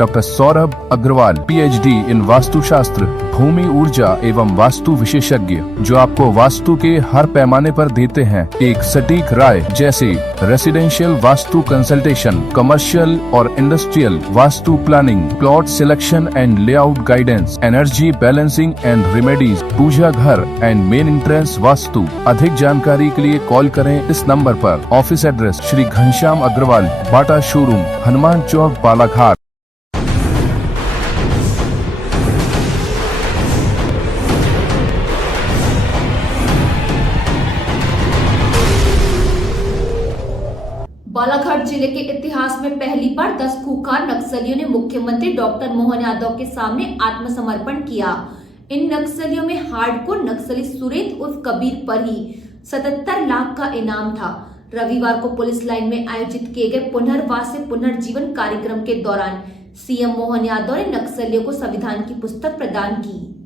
Doctor Saurabh Agarwal, PhD इन वास्तुशास्त्र, भूमि ऊर्जा एवं वास्तु विशेषज्ञ, जो आपको वास्तु के हर पैमाने पर देते हैं एक सटीक राय, जैसे रेसिडेंशियल वास्तु कंसल्टेशन, कमर्शियल और industrial vastu planning, plot selection and layout guidance, energy balancing and remedies, puja घर एंड मेन एंट्रेंस वास्तु। अधिक जानकारी के लिए कॉल करें इस नंबर पर। Office address Shri Ghanshyam Agrawal, Bata showroom, Hanuman Chowk, Balaghat. Balaghat जिले के इतिहास में पहली बार 10 खूंखार नक्सलियों ने मुख्यमंत्री डॉक्टर मोहन यादव के सामने आत्मसमर्पण किया। इन नक्सलियों में हार्डकोर नक्सली सुरेंद्र उर्फ कबीर पर ही 77 लाख का इनाम था। रविवार को पुलिस लाइन में आयोजित किए गए पुनर्वास से पुनर्जीवन कार्यक्रम के दौरान सीएम मोहन यादव ने नक्सलियों को संविधान की पुस्तक प्रदान की।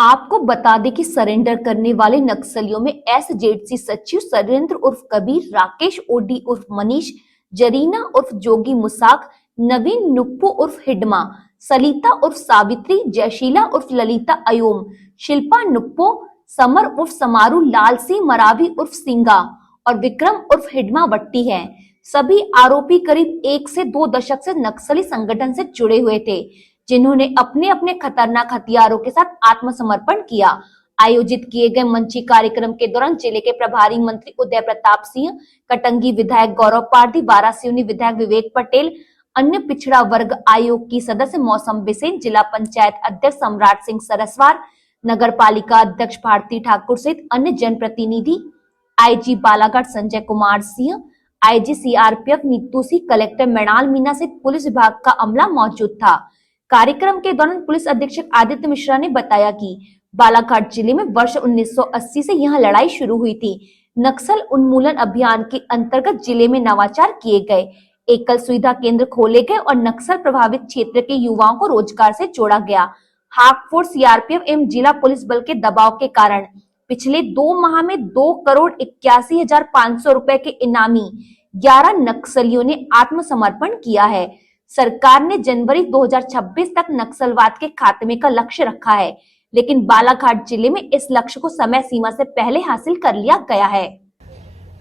आपको बता दें कि सरेंडर करने वाले नक्सलियों में SZC सचिव सुरेंद्र उर्फ कबीर, राकेश ओडी उर्फ मनीष, जरीना उर्फ जोगी मुसाक, नवीन नुप्पू उर्फ हिडमा, सलिता उर्फ सावित्री, जयशीला उर्फ ललिता अयोम, शिल्पा नुप्पो, समर उर्फ समारू, लाल सिंह मरावी उर्फ सिंगा और विक्रम उर्फ हिडमा वट्टी हैं। सभी आरोपी करीब 1 से 2 दशक से नक्सली संगठन से जुड़े हुए थे, जिन्होंने अपने अपने खतरनाक हथियारों के साथ आत्मसमर्पण किया। आयोजित किए गए मंची कार्यक्रम के दौरान जिले के प्रभारी मंत्री उदय प्रताप सिंह, कटंगी विधायक गौरव पारधी, वारासिवनी विधायक विवेक पटेल, अन्य पिछड़ा वर्ग आयोग की सदस्य मौसम बिसेन, जिला पंचायत अध्यक्ष सम्राट सिंह सरस्वार, नगर पालिका अध्यक्ष भारती ठाकुर सहित अन्य जनप्रतिनिधि, IG Balaghat Sanjay Kumar Singh, IG CRPF Neetu Singh, collector Mrinal Meena सहित पुलिस विभाग का अमला मौजूद था। कार्यक्रम के दौरान पुलिस अधीक्षक आदित्य मिश्रा ने बताया कि बालाघाट जिले में वर्ष 1980 से यहां लड़ाई शुरू हुई थी। नक्सल उन्मूलन अभियान के अंतर्गत जिले में नवाचार किए गए, एकल सुविधा केंद्र खोले गए और नक्सल प्रभावित क्षेत्र के युवाओं को रोजगार से जोड़ा गया। हाकफोर्स, CRPF एवं जिला पुलिस बल के दबाव के कारण पिछले 2 माह में 2,81,500 रुपए के इनामी 11 नक्सलियों ने आत्मसमर्पण किया है। सरकार ने जनवरी 2026 तक नक्सलवाद के खात्मे का लक्ष्य रखा है, लेकिन बालाघाट जिले में इस लक्ष्य को समय सीमा से पहले हासिल कर लिया गया है।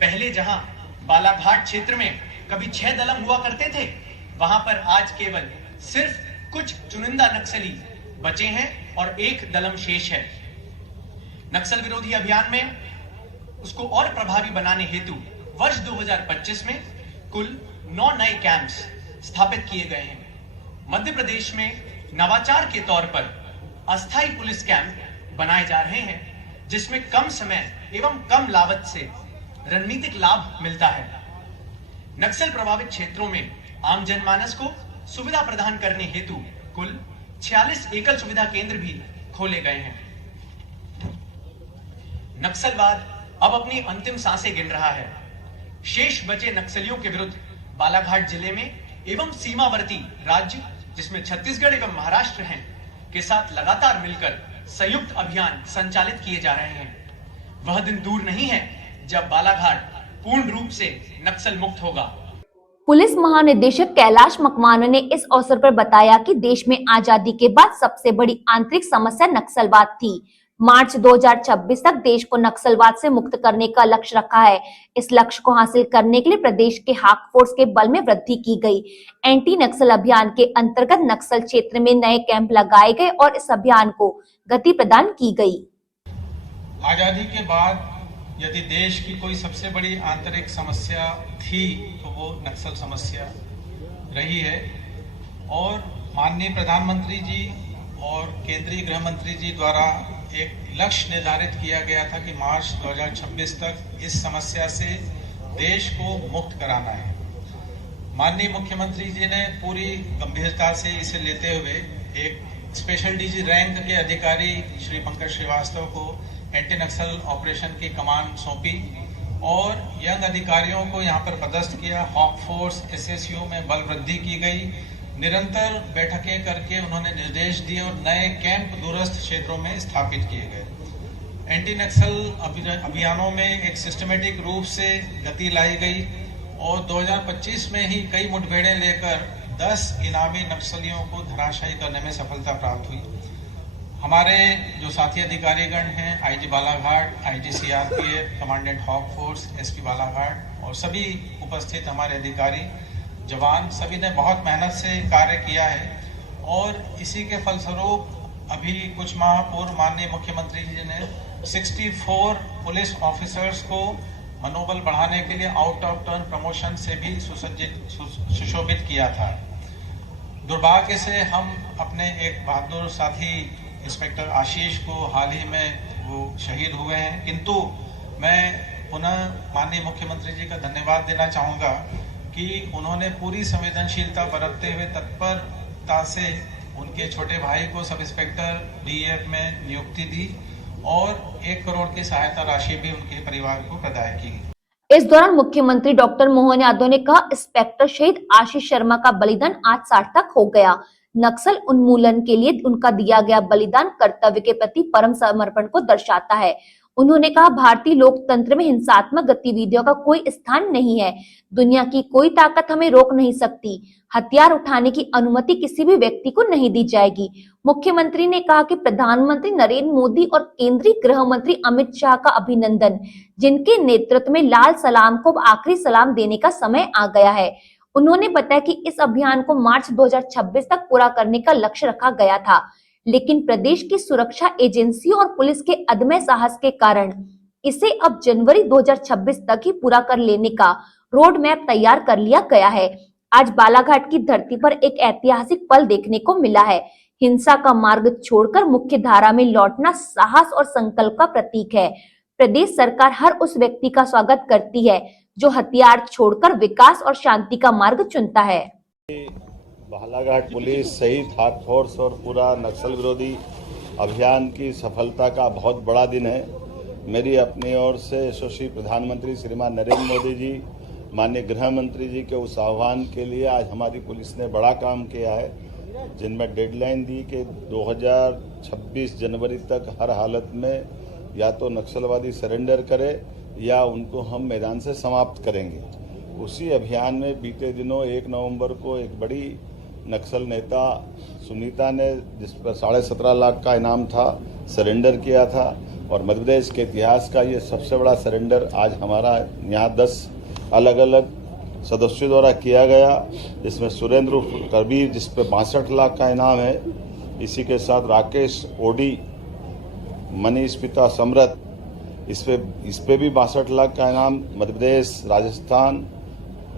पहले जहां बालाघाट क्षेत्र में कभी 6 दलम हुआ करते थे, वहां पर आज केवल सिर्फ कुछ चुनिंदा नक्सली बचे हैं और 1 दलम शेष है। नक्सल विरोधी अभियान में उसको और प्रभावी बनाने हेतु वर्ष 2025 में कुल 9 नए कैंप्स स्थापित किए गए हैं। मध्य प्रदेश में नवाचार के तौर पर अस्थायी पुलिस कैंप बनाए जा रहे हैं, जिसमें कम समय एवं कम लागत से रणनीतिक लाभ मिलता है। नक्सल प्रभावित क्षेत्रों में आम जनमानस को सुविधा प्रदान करने हेतु कुल 46 एकल सुविधा केंद्र भी खोले गए हैं। नक्सलवाद अब अपनी अंतिम सांसें गिन रहा है। शेष बचे नक्सलियों के विरुद्ध बालाघाट जिले में एवं सीमावर्ती राज्य, जिसमें छत्तीसगढ़ एवं महाराष्ट्र हैं, के साथ लगातार मिलकर संयुक्त अभियान संचालित किए जा रहे हैं। वह दिन दूर नहीं है जब बालाघाट पूर्ण रूप से नक्सल मुक्त होगा। पुलिस महानिदेशक कैलाश मकवाना ने इस अवसर पर बताया कि देश में आजादी के बाद सबसे बड़ी आंतरिक समस्या नक्सलवाद थी। मार्च 2026 तक देश को नक्सलवाद से मुक्त करने का लक्ष्य रखा है। इस लक्ष्य को हासिल करने के लिए प्रदेश के हाक फोर्स के बल में वृद्धि की गई। एंटी नक्सल अभियान के अंतर्गत नक्सल क्षेत्र में नए कैंप लगाए गए और इस अभियान को गति प्रदान की गई। आजादी के बाद यदि देश की कोई सबसे बड़ी आंतरिक समस्या थी तो वो नक्सल समस्या रही है, और माननीय प्रधानमंत्री जी और केंद्रीय गृह मंत्री जी द्वारा एक लक्ष्य निर्धारित किया गया था कि मार्च 2026 तक इस समस्या से देश को मुक्त कराना है। माननीय मुख्यमंत्री जी ने पूरी गंभीरता से इसे लेते हुए एक स्पेशल DG रैंक के अधिकारी श्री पंकज श्रीवास्तव को एंटी नक्सल ऑपरेशन की कमान सौंपी और यंग अधिकारियों को यहाँ पर पदस्थ किया। हॉक फोर्स SSU में बल वृद्धि की गई। निरंतर बैठकें करके उन्होंने निर्देश दिए और नए कैंप दूरस्थ क्षेत्रों में स्थापित किए गए। एंटी नक्सल अभियानों में एक सिस्टमेटिक रूप से गति लाई गई। और 2025 में ही कई मुठभेड़ें लेकर 10 इनामी नक्सलियों को धराशायी करने में सफलता प्राप्त हुई। हमारे जो साथी अधिकारीगण हैं, IG Balaghat, IG CRPF, commandant Hawk Force, SP Balaghat और सभी उपस्थित हमारे अधिकारी जवान, सभी ने बहुत मेहनत से कार्य किया है और इसी के फलस्वरूप अभी कुछ माह पूर्व माननीय मुख्यमंत्री जी ने 64 पुलिस ऑफिसर्स को मनोबल बढ़ाने के लिए आउट ऑफ टर्न प्रमोशन से भी सुशोभित किया था। दुर्भाग्य से हम अपने एक बहादुर साथी इंस्पेक्टर आशीष को हाल ही में वो शहीद हुए हैं, किंतु मैं पुनः माननीय मुख्यमंत्री जी का धन्यवाद देना चाहूँगा कि उन्होंने पूरी संवेदनशीलता बरतते हुए तत्परता से उनके छोटे भाई को सब इंस्पेक्टर डीएफ में नियुक्ति दी और 1 करोड़ की सहायता राशि भी उनके परिवार को प्रदान की। इस दौरान मुख्यमंत्री डॉक्टर मोहन यादव ने कहा, इंस्पेक्टर शहीद आशीष शर्मा का बलिदान आज सार्थक हो गया। नक्सल उन्मूलन के लिए उनका दिया गया बलिदान कर्तव्य के प्रति परम समर्पण को दर्शाता है। उन्होंने कहा, भारतीय लोकतंत्र में हिंसात्मक गतिविधियों का कोई स्थान नहीं है। दुनिया की कोई ताकत हमें रोक नहीं सकती। हथियार उठाने की अनुमति किसी भी व्यक्ति को नहीं दी जाएगी। मुख्यमंत्री ने कहा कि प्रधानमंत्री नरेंद्र मोदी और केंद्रीय गृह मंत्री अमित शाह का अभिनंदन, जिनके नेतृत्व में लाल सलाम को आखिरी सलाम देने का समय आ गया है। उन्होंने बताया कि इस अभियान को मार्च 2026 तक पूरा करने का लक्ष्य रखा गया था, लेकिन प्रदेश की सुरक्षा एजेंसियों और पुलिस के अदम्य साहस के कारण इसे अब जनवरी 2026 तक ही पूरा कर लेने का रोड मैप तैयार कर लिया गया है। आज बालाघाट की धरती पर एक ऐतिहासिक पल देखने को मिला है। हिंसा का मार्ग छोड़कर मुख्य धारा में लौटना साहस और संकल्प का प्रतीक है। प्रदेश सरकार हर उस व्यक्ति का स्वागत करती है जो हथियार छोड़कर विकास और शांति का मार्ग चुनता है। बालाघाट पुलिस सहित हाक फोर्स और पूरा नक्सल विरोधी अभियान की सफलता का बहुत बड़ा दिन है। मेरी अपनी ओर से यशस्वी प्रधानमंत्री श्रीमान नरेंद्र मोदी जी, माननीय गृह मंत्री जी के उस आह्वान के लिए आज हमारी पुलिस ने बड़ा काम किया है, जिनमें डेडलाइन दी कि 2026 जनवरी तक हर हालत में या तो नक्सलवादी सरेंडर करे या उनको हम मैदान से समाप्त करेंगे। उसी अभियान में बीते दिनों 1 नवंबर को एक बड़ी नक्सल नेता सुनीता ने, जिस पर 17.5 लाख का इनाम था, सरेंडर किया था और मध्य प्रदेश के इतिहास का ये सबसे बड़ा सरेंडर आज हमारा यहाँ 10 अलग अलग सदस्यों द्वारा किया गया, जिसमें सुरेंद्र उर्फ कबीर, जिस पे 62 लाख का इनाम है। इसी के साथ राकेश ओडी, मनीष पिता समरथ, इस पे भी 62 लाख का इनाम मध्य प्रदेश, राजस्थान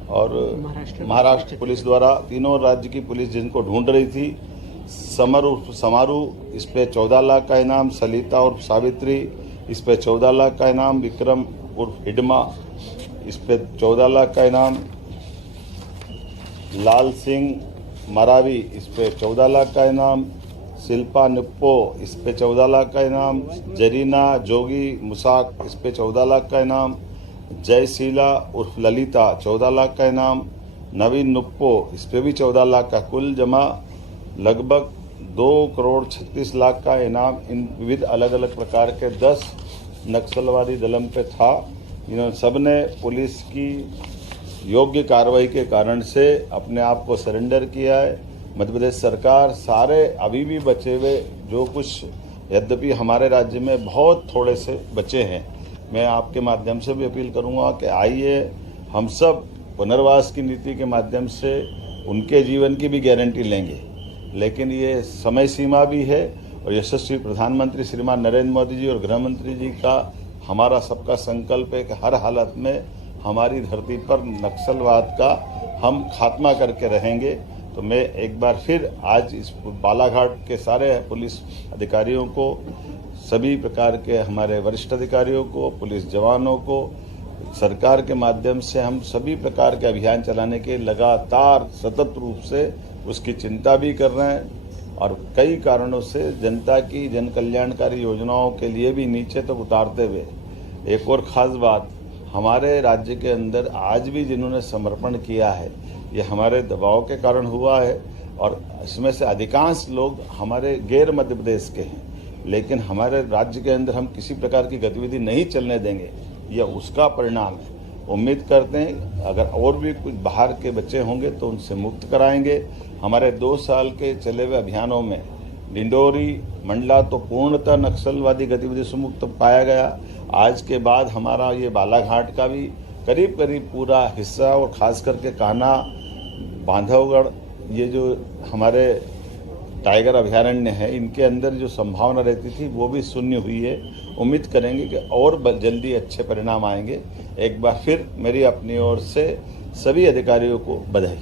और महाराष्ट्र पुलिस द्वारा, तीनों राज्य की पुलिस जिनको ढूंढ रही थी। समर उर्फ समारू, इस पे 14 लाख का इनाम। सलिता उर्फ सावित्री, इस पे 14 लाख का इनाम। विक्रम उर्फ हिडमा, इस पे 14 लाख का इनाम। लाल सिंह मरावी, इस पे 14 लाख का इनाम। शिल्पा निप्पो, इस पे 14 लाख का इनाम। जरीना जोगी मुसाक, इस पे 14 लाख का इनाम। जयशीला उर्फ ललिता, 14 लाख का इनाम। नवीन नुप्पो, इस पे भी 14 लाख का। कुल जमा लगभग 2 करोड़ 36 लाख का इनाम इन विविध अलग अलग प्रकार के 10 नक्सलवादी दलम पे था। इन्होंने सबने पुलिस की योग्य कार्रवाई के कारण से अपने आप को सरेंडर किया है। मध्य प्रदेश सरकार सारे अभी भी बचे हुए जो कुछ, यद्यपि हमारे राज्य में बहुत थोड़े से बचे हैं, मैं आपके माध्यम से भी अपील करूंगा कि आइए हम सब पुनर्वास की नीति के माध्यम से उनके जीवन की भी गारंटी लेंगे, लेकिन ये समय सीमा भी है और यशस्वी प्रधानमंत्री श्रीमान नरेंद्र मोदी जी और गृह मंत्री जी का हमारा सबका संकल्प है कि हर हालत में हमारी धरती पर नक्सलवाद का हम खात्मा करके रहेंगे। तो मैं एक बार फिर आज इस बालाघाट के सारे पुलिस अधिकारियों को, सभी प्रकार के हमारे वरिष्ठ अधिकारियों को, पुलिस जवानों को, सरकार के माध्यम से हम सभी प्रकार के अभियान चलाने के लगातार सतत रूप से उसकी चिंता भी कर रहे हैं और कई कारणों से जनता की जन कल्याणकारी योजनाओं के लिए भी नीचे तक उतारते हुए। एक और खास बात, हमारे राज्य के अंदर आज भी जिन्होंने समर्पण किया है, ये हमारे दबाव के कारण हुआ है और इसमें से अधिकांश लोग हमारे गैर मध्य प्रदेश के हैं, लेकिन हमारे राज्य के अंदर हम किसी प्रकार की गतिविधि नहीं चलने देंगे, यह उसका परिणाम है। उम्मीद करते हैं अगर और भी कुछ बाहर के बच्चे होंगे तो उनसे मुक्त कराएंगे। हमारे 2 साल के चले हुए अभियानों में डिंडोरी मंडला तो पूर्णतः नक्सलवादी गतिविधि से मुक्त पाया गया। आज के बाद हमारा ये बालाघाट का भी करीब करीब पूरा हिस्सा और खास करके कान्हा बांधवगढ़ ये जो हमारे टाइगर अभयारण्य है इनके अंदर जो संभावना रहती थी वो भी शून्य हुई है। उम्मीद करेंगे कि और जल्दी अच्छे परिणाम आएंगे। एक बार फिर मेरी अपनी ओर से सभी अधिकारियों को बधाई।